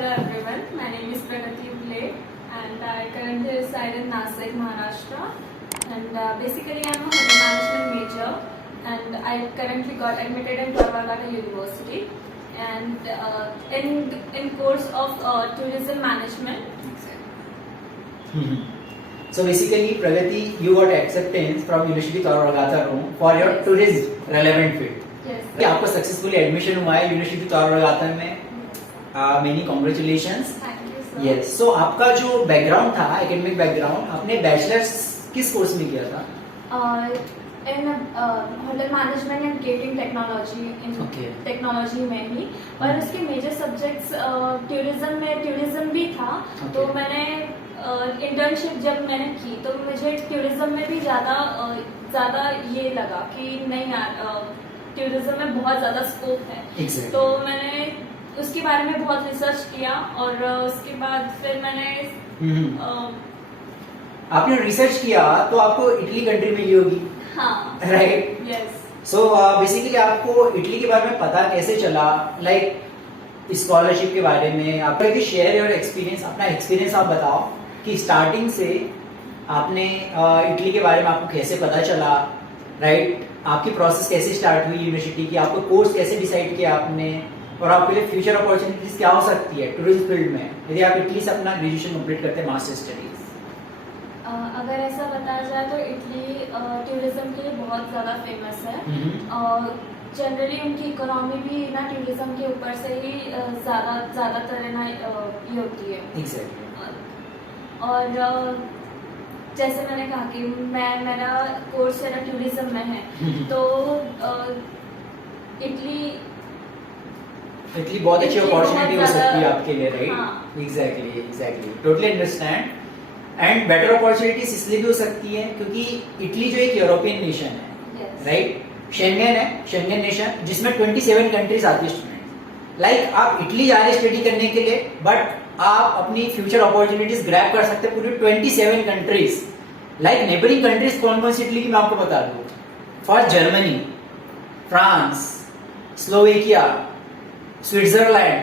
Hello everyone, my name is Pragati Ule and I currently reside in Nasik, Maharashtra. And basically I'm a hotel management major and I currently got admitted in Torwagata University and in course of tourism management. So basically, Pragati, you got acceptance from University Torwagata Room for your tourism relevant field. Yes. कि आपको successfully admission हुआ है university Tor Vergata में. Many congratulations. Thank you sir. Yes. So आपका जो background था, academic background, आपने bachelors किस कोर्स में किया था? In hotel management and catering technology in technology में ही, और उसके मेजर सब्जेक्ट्स टूरिज्म भी था. तो मैंने इंटर्नशिप जब मैंने की तो मुझे टूरिज्म में भी ज़्यादा ये लगा कि नहीं यार, टूरिज्म में बहुत ज़्यादा स्कोप है. Exactly. तो मैंने उसके बारे में बहुत रिसर्च किया और उसके बाद फिर मैंने आपने रिसर्च किया तो आपको इटली कंट्री मिली होगी. हाँ. राइट. यस. सो बेसिकली आपको इटली के बारे में पता कैसे चला? लाइक स्कॉलरशिप के बारे में आप शेयर योर एक्सपीरियंस, अपना एक्सपीरियंस आप बताओ कि स्टार्टिंग से आपने इटली के बारे में आपको कैसे पता चला, राइट? आपकी प्रोसेस कैसे स्टार्ट हुई यूनिवर्सिटी की, आपको कोर्स कैसे डिसाइड किया आपने, और आपके लिए फ्यूचर अपॉर्चुनिटीज क्या हो सकती है टूरिज्म फील्ड में यदि आप इटली से अपना ग्रेजुएशन कंप्लीट करते हैं, मास्टर स्टडीज? अगर ऐसा बताया जाए तो इटली टूरिज्म के लिए बहुत ज़्यादा फेमस है और जनरली उनकी इकोनॉमी भी ना टूरिज्म के ऊपर से ही ज़्यादातर ना ये होती है. एग्जैक्टली. और जैसे मैंने कहा कि मेरा कोर्स है ना टूरिज्म में है, तो इटली बहुत अच्छी अपॉर्चुनिटी हो सकती है आपके लिए, राइट? हाँ. Exactly totally understand. And better opportunities इसलिए भी हो सकती है क्योंकि इटली जो एक यूरोपियन नेशन है, राइट? शेंगेन है, शेंगेन नेशन, जिसमें 27 कंट्रीज आती है स्टूडेंट. लाइक आप इटली जा रहे स्टडी करने के लिए, बट आप अपनी फ्यूचर अपॉर्चुनिटीज ग्रैब कर सकते हैं पूरी 27 कंट्रीज. लाइक नेबरिंग कंट्रीज कौन कौन सी इटली की मैं आपको बता दूं. First Germany, France, Slovakia, Switzerland,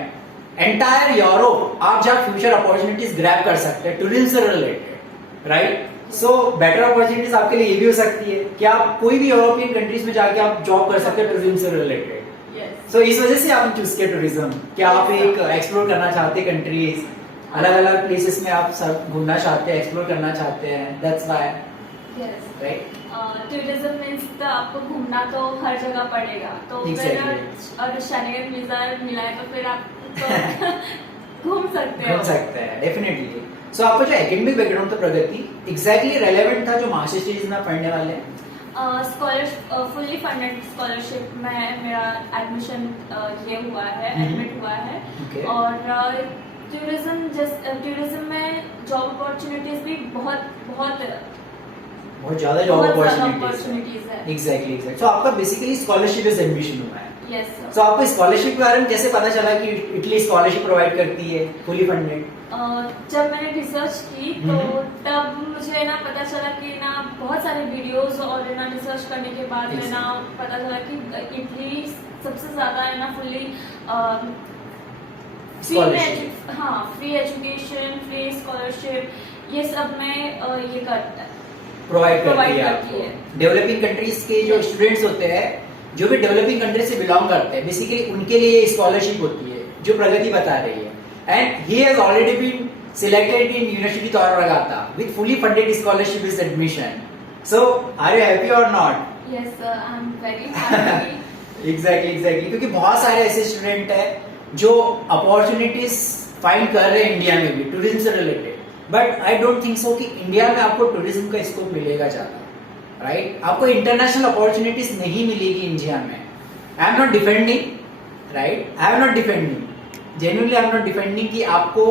entire Europe आप जहाँ फ्यूचर अपॉर्चुनिटीज ग्रैब कर सकते हैं टूरिज्म से related, right? So better opportunities आपके लिए ये भी हो सकती है कि आप कोई भी यूरोपियन कंट्रीज में जाके आप जॉब कर सकते हैं टूरिज्म से रिलेटेड. सो इस वजह से आपने चूज किया टूरिज्म कि आप एक एक्सप्लोर करना चाहते हैं कंट्रीज, अलग अलग प्लेसेस में आप सब घूमना चाहते हैं, एक्सप्लोर करना चाहते हैं. That's why, right? Tourism means तो आपको घूमना तो हर जगह पड़ेगा. तो अगर शनिवार वीजा मिला है तो फिर आप तो घूम सकते हैं डेफिनेटली. सो आपका जो एकेडमिक बैकग्राउंड था प्रगति, एग्जैक्टली रेलेवेंट था जो मास्टर स्टडीज में पढ़ने वाले हैं? फुल्ली फंडेड स्कॉलरशिप में मेरा एडमिशन ये हुआ है, एडमिट हुआ है. और टूरिज्म में जॉब अपॉर्चुनिटीज भी बहुत ज्यादा जॉब अपॉर्चुनिटीज है. एग्जैक्टली. सो आपका बेसिकली स्कॉलरशिप से एडमिशन हुआ है. Yes sir. सो आपको स्कॉलरशिप के बारे में कैसे पता चला कि इटली स्कॉलरशिप प्रोवाइड करती है फुली फंडेड? जब मैंने रिसर्च की तो तब मुझे ना पता चला कि ना बहुत सारे वीडियोस और ना रिसर्च करने के बाद में ना पता चला कि इटली सबसे ज्यादा है ना fully free education, free scholarship, ये सब में ये करता है, प्रोवाइड करती है. डेवलपिंग कंट्रीज के जो स्टूडेंट्स होते हैं, जो भी डेवलपिंग कंट्रीज से बिलोंग करते हैं, बेसिकली उनके लिए स्कॉलरशिप होती है जो प्रगति बता रही है. And he has already been selected in university Tor Vergata with fully funded scholarship is admission. So are you happy और not? Yes sir, I am very happy. Exactly क्योंकि बहुत सारे ऐसे स्टूडेंट हैं जो अपॉर्चुनिटीज फाइंड कर रहे हैं इंडिया में भी टूरिज्म से related, but I don't think so कि इंडिया में आपको टूरिज्म का स्कोप मिलेगा ज्यादा, राइट? आपको इंटरनेशनल अपॉर्चुनिटीज नहीं मिलेगी इंडिया में. I am not defending, right? I am not defending, genuinely I am not defending कि आपको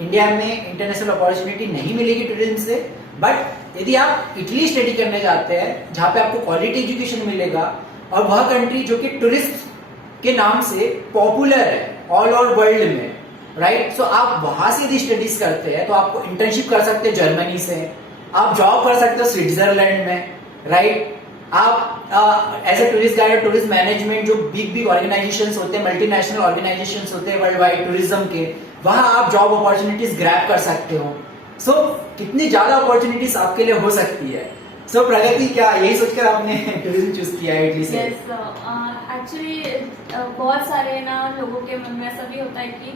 इंडिया में इंटरनेशनल अपॉर्चुनिटी नहीं मिलेगी टूरिज्म से. बट यदि आप इटली स्टडी करने जाते हैं जहाँ पे आपको क्वालिटी एजुकेशन मिलेगा, और वह कंट्री जो कि टूरिस्ट के नाम से पॉपुलर है ऑल ओवर वर्ल्ड में, राइट? सो आप वहां से यदि स्टडीज करते हैं तो आपको इंटर्नशिप कर सकते हैं जर्मनी से, आप जॉब कर सकते हो स्विट्जरलैंड में, राइट? आप as a tourist guide, tourist management, जो बिग ऑर्गेनाइजेशंस होते हैं, मल्टीनेशनल ऑर्गेनाइजेशंस होते हैं वर्ल्ड वाइड टूरिज्म के, वहां आप जॉब अपॉर्चुनिटीज ग्रैब कर सकते हो। सो कितनी ज्यादा अपॉर्चुनिटीज आपके लिए हो सकती है। सो प्रगति, क्या यही सोचकर आपने टूरिज्म चूज किया है इटली से? एक्चुअली बहुत सारे ना लोगों के मन में ऐसा भी होता है कि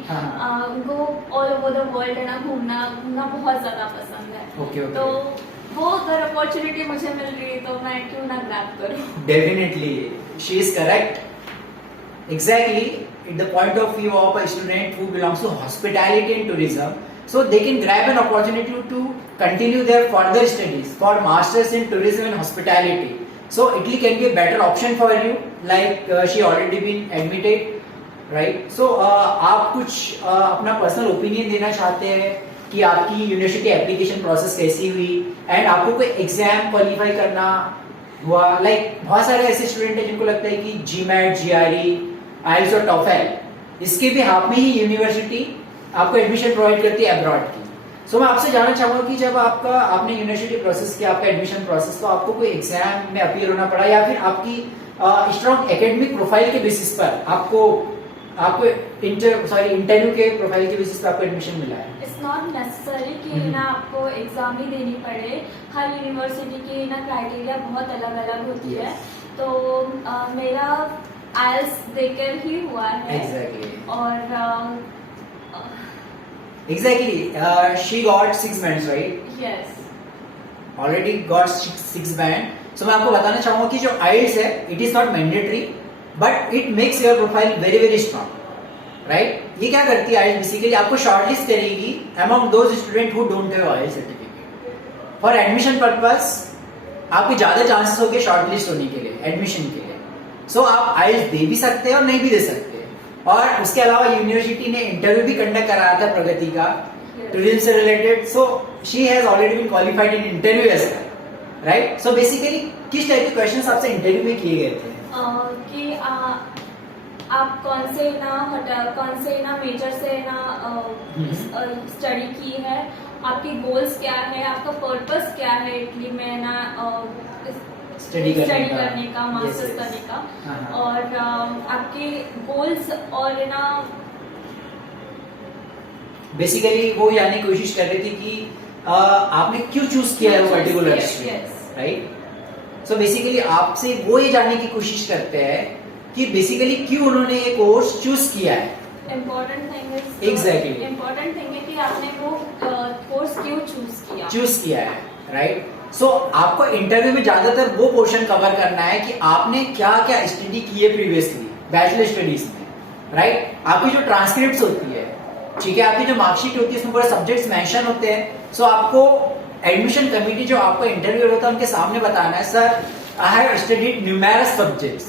उनको ऑल ओवर द वर्ल्ड है ना घूमना बहुत ज्यादा पसंद है। ओके। तो वो अगर अपॉर्चुनिटी मुझे मिल रही है तो मैं क्यों ना ग्रैब करूं। Definitely she is correct. Exactly, at the point of view of a student who belongs to hospitality and tourism, so they can grab an opportunity to continue their further studies for masters in tourism and hospitality. So Italy can be a better option for you, like she already been admitted, right? So आप कुछ अपना personal opinion देना चाहते हैं कि आपकी university application process कैसी हुई, एंड आपको कोई एग्जाम क्वालिफाई करना हुआ? लाइक बहुत सारे ऐसे स्टूडेंट हैं जिनको लगता है कि GMAT, GRE, आइल्स और टॉफेल, इसके भी हाथ में ही यूनिवर्सिटी आपको एडमिशन प्रोवाइड करती है अब्रॉड की। सो मैं आपसे जानना चाहूंगा कि जब आपने यूनिवर्सिटी प्रोसेस किया, आपका एडमिशन प्रोसेस, तो आपको कोई एग्जाम में अपीयर होना पड़ा या फिर आपकी स्ट्रॉन्ग एकेडमिक प्रोफाइल के बेसिस पर आपको इंटरव्यू के प्रोफाइल के बेसिस पर आपको एडमिशन मिला है? इट्स नॉट नेसेसरी कि ना आपको एग्जाम ही देनी पड़े। हर यूनिवर्सिटी की ना क्राइटेरिया बहुत अलग अलग होती है। तो मेरा आइल्स देकर ही हुआ है। Exactly. और Exactly. She got 6 bands, right? Yes. Already got 6 band. So मैं आपको बताना चाहूंगा कि जो IELTS है, it is not mandatory, but it makes your profile very very strong, right? ये क्या करती है IELTS? बेसिकली आपको शॉर्टलिस्ट करेगी among those student who don't have IELTS certificate. For admission purpose, आपके ज्यादा चांसेस होंगे शॉर्टलिस्ट होने के लिए, एडमिशन के लिए। सो आप IELTS दे भी सकते हैं और नहीं भी दे सकते। और उसके अलावा यूनिवर्सिटी ने इंटरव्यू भी कंडक्ट कराया था प्रगति का टूरिज्म से related. So she has already been qualified in interview as well, right? So basically किस टाइप के क्वेश्चंस आपसे इंटरव्यू में किए गए थे? कि आप कौन से ना मेजर से ना स्टडी की है, आपकी गोल्स क्या है, आपका पर्पस क्या है इटली में ना स्टडी करने का, मास्टर्स करने का, और आपके गोल्स और ना बेसिकली वो जानने की कोशिश कर रही थी कि आपने क्यों चूज किया है वो particular stream, right? So basically आपसे वो ये जानने की कोशिश करते हैं कि बेसिकली क्यों उन्होंने ये कोर्स चूज किया है। इम्पोर्टेंट थिंग है कि आपने वो कोर्स क्यों चूज किया है, राइट? सो आपको इंटरव्यू में ज्यादातर वो पोर्शन कवर करना है कि आपने क्या क्या स्टडी की है प्रीवियसली बैचलर स्टडीज में, राइट? आपकी जो ट्रांसक्रिप्ट्स होती है, ठीक है, आपकी जो मार्कशीट होती है उसमें पूरे सब्जेक्ट्स मेंशन होते हैं। सो आपको एडमिशन कमिटी जो आपको इंटरव्यू होता है उनके सामने बताना है, sir I have studied numerous subjects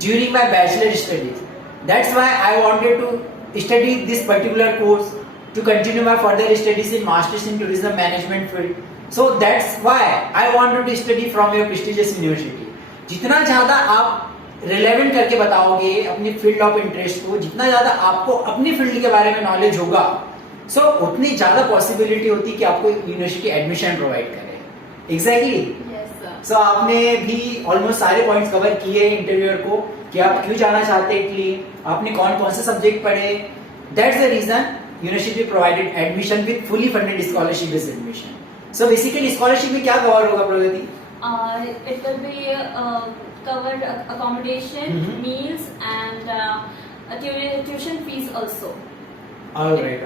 during my bachelor studies, that's why I wanted to study this particular course to continue my further studies in masters in tourism management field. So that's why I wanted to study from your prestigious university. जितना ज्यादा आप relevant करके बताओगे अपनी field of interest को, जितना ज्यादा आपको अपनी फील्ड के बारे में नॉलेज होगा, सो उतनी ज्यादा पॉसिबिलिटी होती है कि आपको यूनिवर्सिटी एडमिशन प्रोवाइड करे। एग्जैक्टली। सो आपने भी ऑलमोस्ट सारे पॉइंट्स कवर किए इंटरव्यूअर को कि आप क्यों जाना चाहते हैं इटली, आपने कौन कौन से सब्जेक्ट पढ़े। That's the reason university provided admission with fully funded scholarship based admission. So basically scholarship में क्या कवर होगा Pragati? It will be covered accommodation, meals and tuition fees also. All right.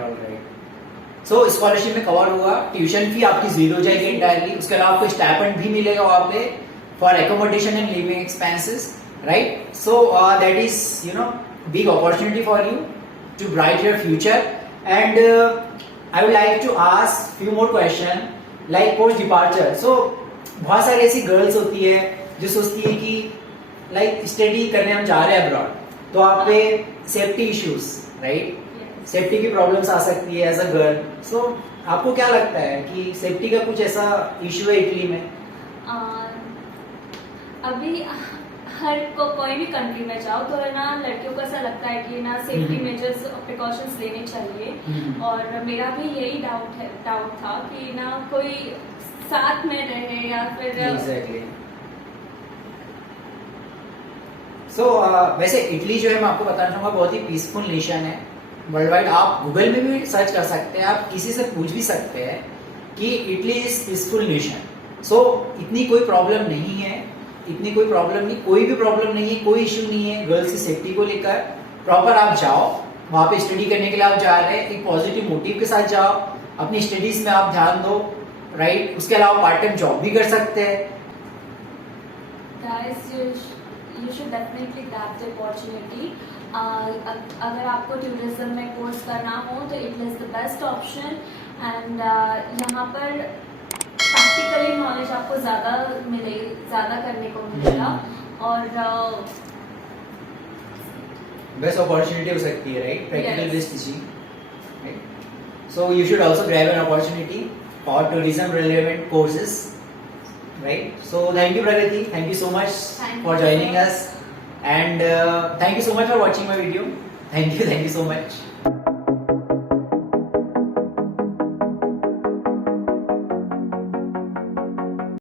So scholarship में cover होगा, tuition fee आपकी zero हो जाएगी entirely, उसके अलावा आपको स्टाइपेंड भी मिलेगा वहाँ पे for accommodation and living expenses, right? So that is big opportunity for you to bright your future, and I would like to ask few more question like post departure. So बहुत सारी ऐसी girls होती है जो सोचती है कि like study करने हम जा रहे हैं अब्रॉड, तो आप पे सेफ्टी इश्यूज, राइट? सेफ्टी की प्रॉब्लम्स आ सकती है एज अ गर्ल। सो आपको क्या लगता है कि सेफ्टी का कुछ ऐसा इशू है इटली में? अभी कोई भी कंट्री में जाओ तो है ना, लड़कियों को ऐसा लगता है कि ना सेफ्टी मेजर्स प्रिकॉशंस लेने चाहिए, और मेरा भी यही डाउट था कि ना कोई साथ में रहे या फिर एग्जैक्टली। सो वैसे इटली जो है मैं आपको बताना चाहूंगा बहुत ही पीसफुल नेशन है, वर्ल्ड वाइड आप गूगल में भी सर्च कर सकते हैं, आप किसी से पूछ भी सकते हैं कि इटली इज पीसफुल नेशन। सो इतनी कोई प्रॉब्लम नहीं है, इतनी कोई प्रॉब्लम नहीं, कोई भी प्रॉब्लम नहीं है, कोई इश्यू नहीं है गर्ल्स की सेफ्टी को लेकर। प्रॉपर आप जाओ वहां पे, स्टडी करने के लिए आप जा रहे हैं, एक पॉजिटिव मोटिव के साथ जाओ, अपनी स्टडीज में आप ध्यान दो, राइट। उसके अलावा पार्ट टाइम जॉब भी कर सकते हैं। Guys, you should definitely grab the opportunity. अगर आपको टूरिज्म में कोर्स करना हो तो it is the best option. And यहाँ पर प्रैक्टिकली नॉलेज आपको ज़्यादा करने को मिलेगा और बेस्ट अपॉर्चुनिटी हो सकती है, right, practical based teaching, right. So you should also grab an opportunity for tourism relevant courses, right? So thank you Pragati, thank you so much for joining us, and thank you so much for watching my video. Thank you so much.